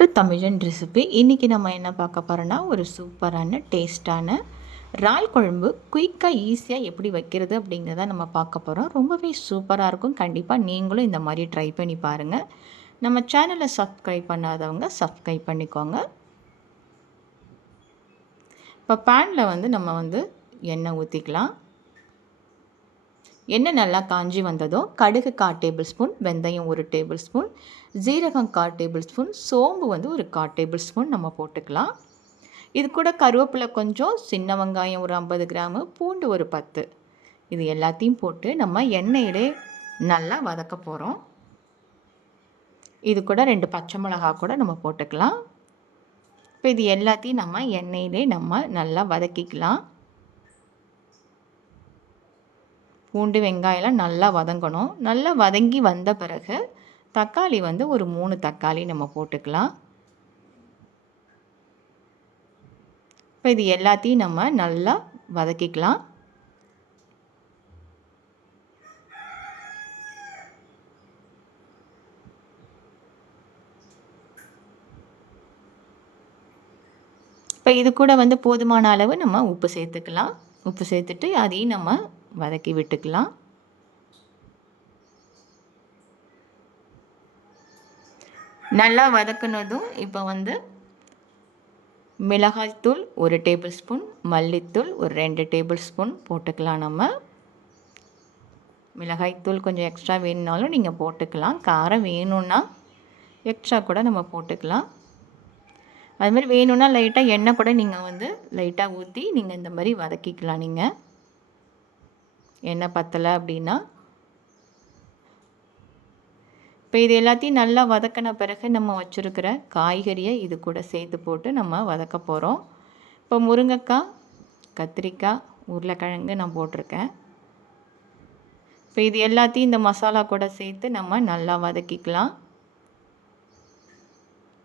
To தமிழன் recipe இன்றைக்கி நம்ம என்ன பார்க்க போகிறோன்னா ஒரு சூப்பரான டேஸ்ட்டான இறால் குழம்பு. குயிக்காக ஈஸியாக எப்படி வைக்கிறது அப்படிங்கிறத நம்ம பார்க்க போகிறோம் ரொம்பவே சூப்பராக இருக்கும். கண்டிப்பாக நீங்களும் இந்த மாதிரி ட்ரை பண்ணி பாருங்கள் நம்ம சேனலை சப்ஸ்கிரைப் பண்ணாதவங்க சப்ஸ்கிரைப் பண்ணிக்கோங்க. இப்போ பேனில் வந்து நம்ம வந்து எண்ணெய் ஊற்றிக்கலாம் எண்ணெய் நல்லா காஞ்சி வந்ததோ கடுகு கால் டேபிள் ஸ்பூன் வெந்தயம் ஒரு டேபிள் ஸ்பூன் ஜீரகம் கால் டேபிள் ஸ்பூன் சோம்பு வந்து ஒரு கால் டேபிள் ஸ்பூன் நம்ம போட்டுக்கலாம். இது கூட கருவேப்பிலை கொஞ்சம் சின்ன வெங்காயம் ஒரு ஐம்பது கிராமு பூண்டு ஒரு பத்து. இது எல்லாத்தையும் போட்டு நம்ம எண்ணெயிலே நல்லா வதக்க போகிறோம் இது கூட ரெண்டு பச்சை மிளகா கூட நம்ம போட்டுக்கலாம். இப்போ இது எல்லாத்தையும் நம்ம எண்ணெயிலே நம்ம நல்லா வதக்கிக்கலாம். பூண்டு வெங்காயம்லாம் நல்லா வதங்கணும். நல்லா வதங்கி வந்த பிறகு தக்காளி வந்து ஒரு மூணு தக்காளி நம்ம போட்டுக்கலாம். இப்போ இது எல்லாத்தையும் நம்ம நல்லா வதக்கிக்கலாம். இப்போ இது கூட வந்து போதுமான அளவு நம்ம உப்பு சேர்த்துக்கலாம். உப்பு சேர்த்துட்டு அதையும் நம்ம வதக்கி விட்டுக்கலாம். நல்லா வதக்குனதும் இப்போ வந்து மிளகாய்த்தூள் ஒரு டேபிள் ஸ்பூன் மல்லித்தூள் ஒரு ரெண்டு டேபிள் ஸ்பூன் போட்டுக்கலாம் நம்ம. மிளகாய்த்தூள் கொஞ்சம் எக்ஸ்ட்ரா வேணுனாலும் நீங்கள் போட்டுக்கலாம். காரம் வேணும்னா எக்ஸ்ட்ரா கூட நம்ம போட்டுக்கலாம். அதுமாதிரி வேணும்னா லைட்டாக எண்ணெய் கூட நீங்கள் வந்து லைட்டாக ஊற்றி நீங்கள் இந்த மாதிரி வதக்கிக்கலாம் நீங்கள் எண்ணெய் பத்தலை அப்படின்னா இப்போ இது எல்லாத்தையும் நல்லா வதக்கின பிறகு நம்ம வச்சுருக்கிற காய்கறியை இது கூட சேர்த்து போட்டு நம்ம வதக்க போகிறோம் இப்போ முருங்கைக்காய் கத்திரிக்காய் உருளைக்கிழங்கு நான் போட்டிருக்கேன். இப்போ இது எல்லாத்தையும் இந்த மசாலா கூட சேர்த்து நம்ம நல்லா வதக்கிக்கலாம்.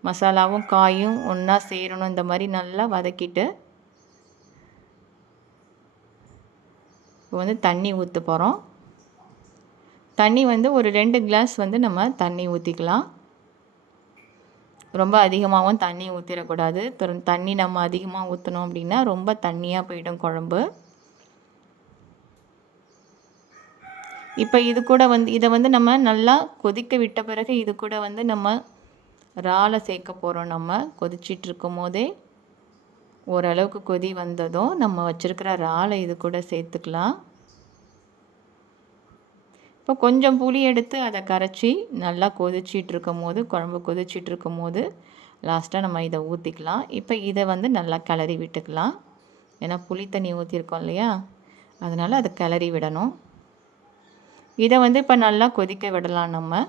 மசாலாவும் காயும் ஒன்றா சேரணும் இந்த மாதிரி நல்லா வதக்கிட்டு இப்போ வந்து தண்ணி ஊற்ற போகிறோம் தண்ணி வந்து ஒரு ரெண்டு கிளாஸ் வந்து நம்ம தண்ணி ஊற்றிக்கலாம் ரொம்ப அதிகமாகவும் தண்ணி ஊற்றிடக்கூடாது தண்ணி நம்ம அதிகமாக ஊற்றணும் அப்படின்னா ரொம்ப தண்ணியாக போயிடும் குழம்பு. இப்போ இது கூட வந்து இதை வந்து நம்ம நல்லா கொதிக்க விட்ட பிறகு இது கூட வந்து நம்ம இறாலை சேர்க்க போகிறோம் நம்ம. கொதிச்சிட்ருக்கும் போதே. ஓரளவுக்கு கொதி வந்ததும் நம்ம வச்சுருக்கிற இறாலை இது கூட சேர்த்துக்கலாம். இப்போ கொஞ்சம் புளி எடுத்து அதை கரைச்சி நல்லா கொதிச்சிட்டு இருக்கும் போது குழம்பு கொதிச்சிட்டு இருக்கும் போது லாஸ்ட்டாக நம்ம இதை ஊற்றிக்கலாம் இப்போ இதை வந்து நல்லா கிளறி விட்டுக்கலாம். ஏன்னா புளி தண்ணி ஊற்றிருக்கோம் இல்லையா? அதனால் அதை கிளறி விடணும். இதை வந்து இப்போ நல்லா கொதிக்க விடலாம் நம்ம.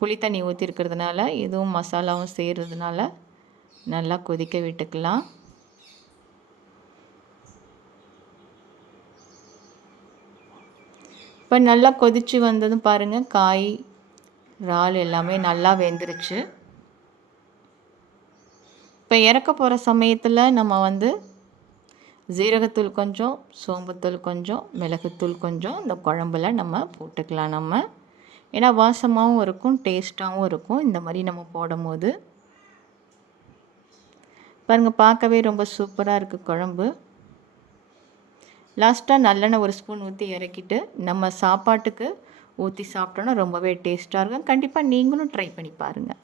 புளி தண்ணி ஊற்றிருக்கிறதுனால இதுவும் மசாலாவும் செய்கிறதுனால நல்லா கொதிக்க விட்டுக்கலாம். இப்போ நல்லா கொதித்து வந்ததும் பாருங்கள் காய் இறால் எல்லாமே நல்லா வெந்துருச்சு. இப்போ இறக்க போகிற சமயத்தில் நம்ம வந்து ஜீரகத்தூள் கொஞ்சம் சோம்புத்தூள் கொஞ்சம் மிளகுத்தூள் கொஞ்சம் இந்த குழம்புல நம்ம போட்டுக்கலாம் நம்ம. ஏன்னா வாசமாகவும் இருக்கும் டேஸ்ட்டாகவும் இருக்கும். இந்த மாதிரி நம்ம போடும் போது பாருங்கள் பார்க்கவே ரொம்ப சூப்பராக இருக்குது குழம்பு. லாஸ்ட்டாக நல்லெண்ணெய் ஒரு ஸ்பூன் ஊற்றி இறக்கிட்டு நம்ம சாப்பாட்டுக்கு ஊற்றி சாப்பிட்டோன்னா ரொம்பவே டேஸ்ட்டாக இருக்கும். கண்டிப்பாக நீங்களும் ட்ரை பண்ணி பாருங்கள்